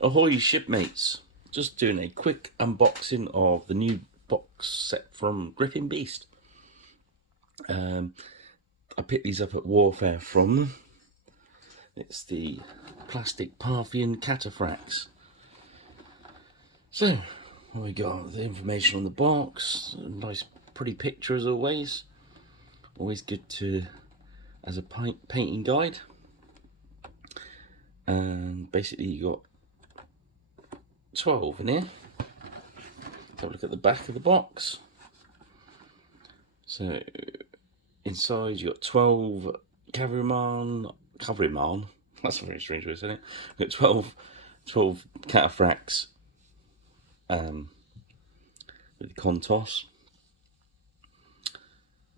Ahoy shipmates, just doing a quick unboxing of the new box set from Griffin Beast. I picked these up at Warfare from them. It's the plastic Parthian cataphracts. So, we got the information on the box, a nice pretty picture as always. Always good to as a painting guide. And basically you got 12 in here. Let's have a look at the back of the box. So inside you got 12 cavalryman. That's a very strange way of saying it. You got 12 cataphracts with the contos.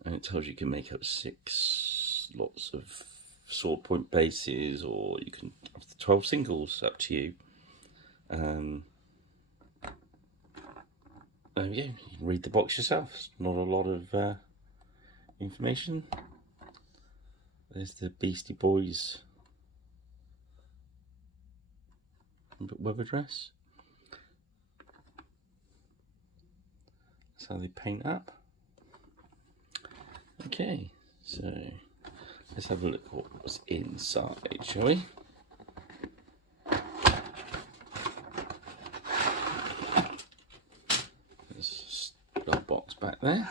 And it tells you can make up 6 lots of sword point bases, or you can have the 12 singles, up to you. There we go. You can read the box yourself. It's not a lot of information. There's the Beastie Boys web address. That's how they paint up. Okay, so let's have a look at what's inside, shall we? There's a box back there.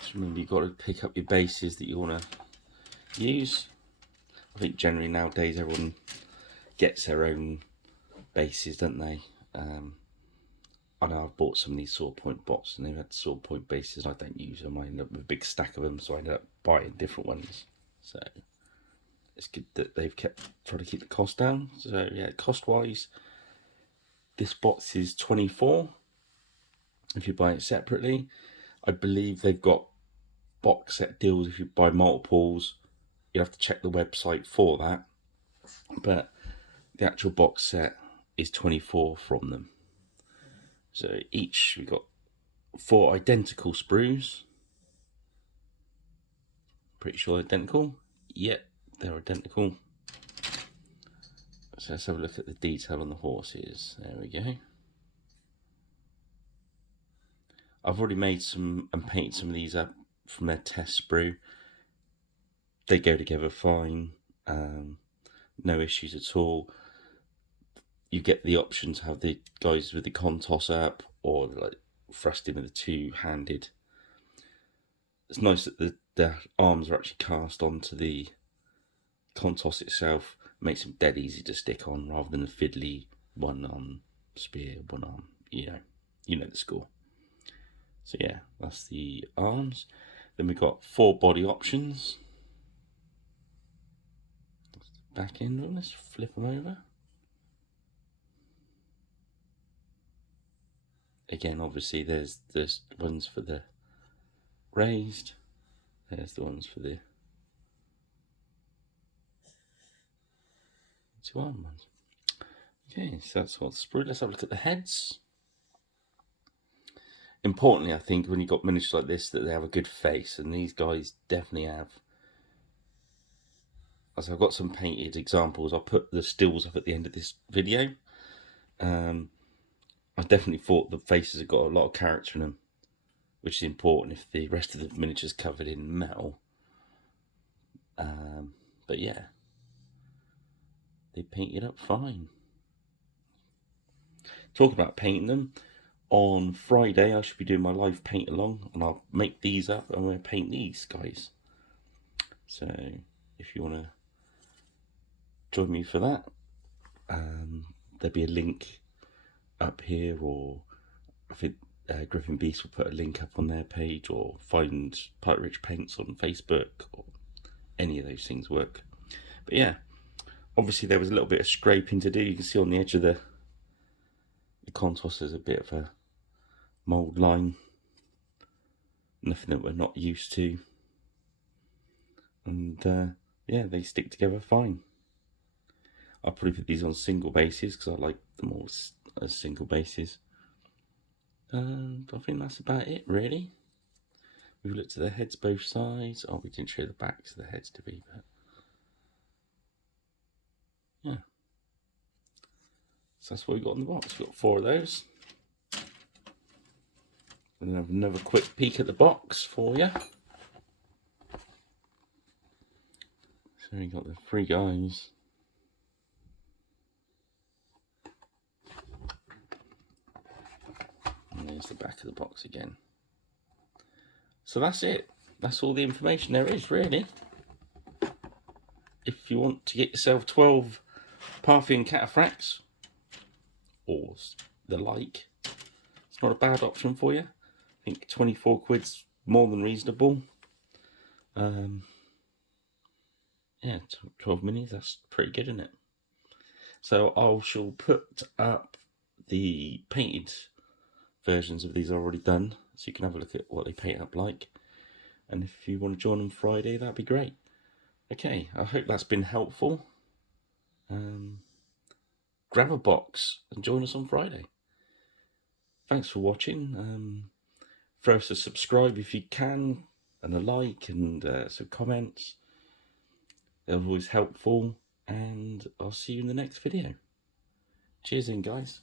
Just remember, you've got to pick up your bases that you want to use. I think generally nowadays everyone gets their own bases, don't they? I know I've bought some of these sword point bots and they've had sword point bases. I don't use them. I end up with a big stack of them, so I end up buying different ones. So it's good that they've tried to keep the cost down. So yeah, cost wise, this box is 24 if you buy it separately. I believe they've got box set deals if you buy multiples. You have to check the website for that, but the actual box set is 24 from them. So each we got 4 identical sprues. Pretty sure identical. Yep, they're identical. So let's have a look at the detail on the horses. There we go. I've already made some and painted some of these up from their test sprue. They go together fine. No issues at all. You get the option to have the guys with the contos up, or like thrusting with the two-handed. It's nice that the arms are actually cast onto the contos itself. Makes them dead easy to stick on, rather than the fiddly one arm spear, one arm. You know the score. So yeah, that's the arms. Then we've got 4 body options. Back end on this, flip them over. Again, obviously there's ones for the raised. There's the ones for the 2 arm ones. Okay, so that's what's sprue. Let's have a look at the heads. Importantly, I think when you've got miniatures like this, that they have a good face, and these guys definitely have. So I've got some painted examples. I'll put the stills up at the end of this video. I definitely thought the faces have got a lot of character in them, which is important if the rest of the miniature's covered in metal. But yeah, they painted up fine. Talking about painting them, on Friday I should be doing my live paint along, and I'll make these up and we'll paint these guys. So if you want to join me for that, there'll be a link up here, or I think Griffin Beast will put a link up on their page, or find Pirate Rich Paints on Facebook, or any of those things work. But yeah, obviously there was a little bit of scraping to do. You can see on the edge of the contos there's a bit of a mould line, nothing that we're not used to, and yeah, they stick together fine. I'll probably put these on single bases because I like them all as single bases. And I think that's about it, really. We've looked at the heads both sides. Oh, we didn't show the backs of the heads, did we? But So that's what we got in the box. We've got 4 of those. And then have another quick peek at the box for you. So we got the 3 guys. And there's the back of the box again. So that's it. That's all the information there is, really. If you want to get yourself 12 Parthian cataphracts, or the like, it's not a bad option for you. I think 24 quid's more than reasonable. Yeah, 12 minis, that's pretty good, isn't it? So I shall put up the painted versions of these already done, so you can have a look at what they paint up like. And if you want to join on Friday, that'd be great. Okay, I hope that's been helpful. Grab a box and join us on Friday. Thanks for watching. Throw us a subscribe if you can, and a like, and some comments. They're always helpful, and I'll see you in the next video. Cheers in, guys.